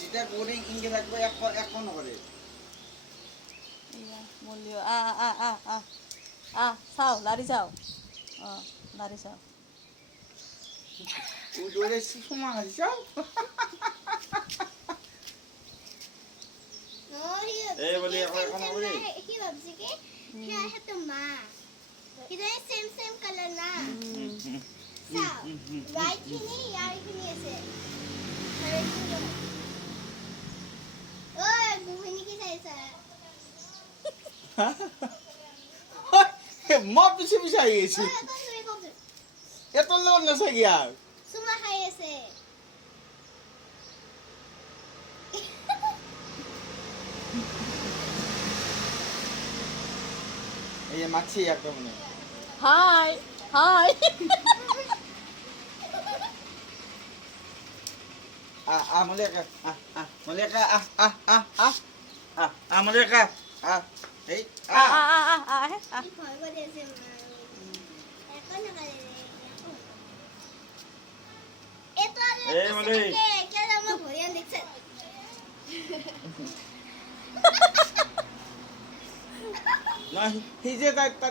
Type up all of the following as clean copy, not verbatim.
যেটা করে ইঙ্গে থাকবে এখন করে মূল্য চাও লাড়ি চাও লাড়ি চাও ওরে সুষমা হাসিসাও এই বলি এখন বলি কি ভাবছি কি হ্যাঁ হ্যাঁ তো মা এটা সেম কালার না সাও রাইট হিনি আর হিনি আছে ওই বুহিনী কি চাইছা মা পিছে পিছে আই গেছি এত লোন না সাই গিয়া সুমা খাই আছে এই মাছি একদম নেই হাই হাই Malika, Malika, Malika, hey, কি ভয় করে আছে মা এখন না করে এতো এই মানে কে জামা ভরিয়ান দেখছ না হিজে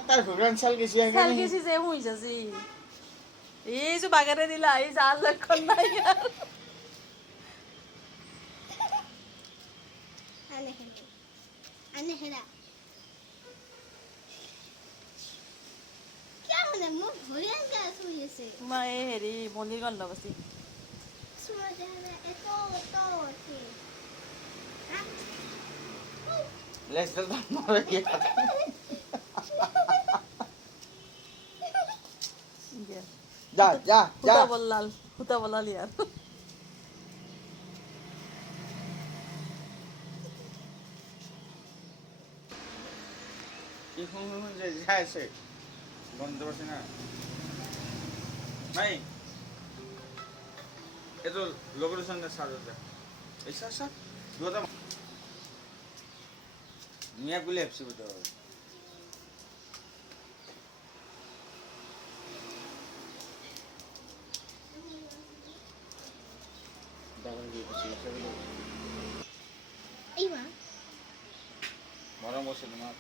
তার ভগবান সাল গেছি চাল গেছি যে হুই যাচ্ছি এই যে বাগারে দিলা এই চাল লক্ষণ নাই আর আনে হেরা क्या होने मुंह भरियान क्या सुइसे তোমাৰ এই হেৰি মন্দিৰ গন্ধ পাইছি सुमा जाना एतो तो ओके लेट्स द मारे गया जा হুতা বলাল ইয়ার কি কোন যে যাইছে বন্ধ আছে না ভাই এতো লোকেশন না সাজা ऐसा सर দুটা মিয়া গুলে এফসি বটো দাগন দিয়ে বসে এইবা মরম বসে তোমার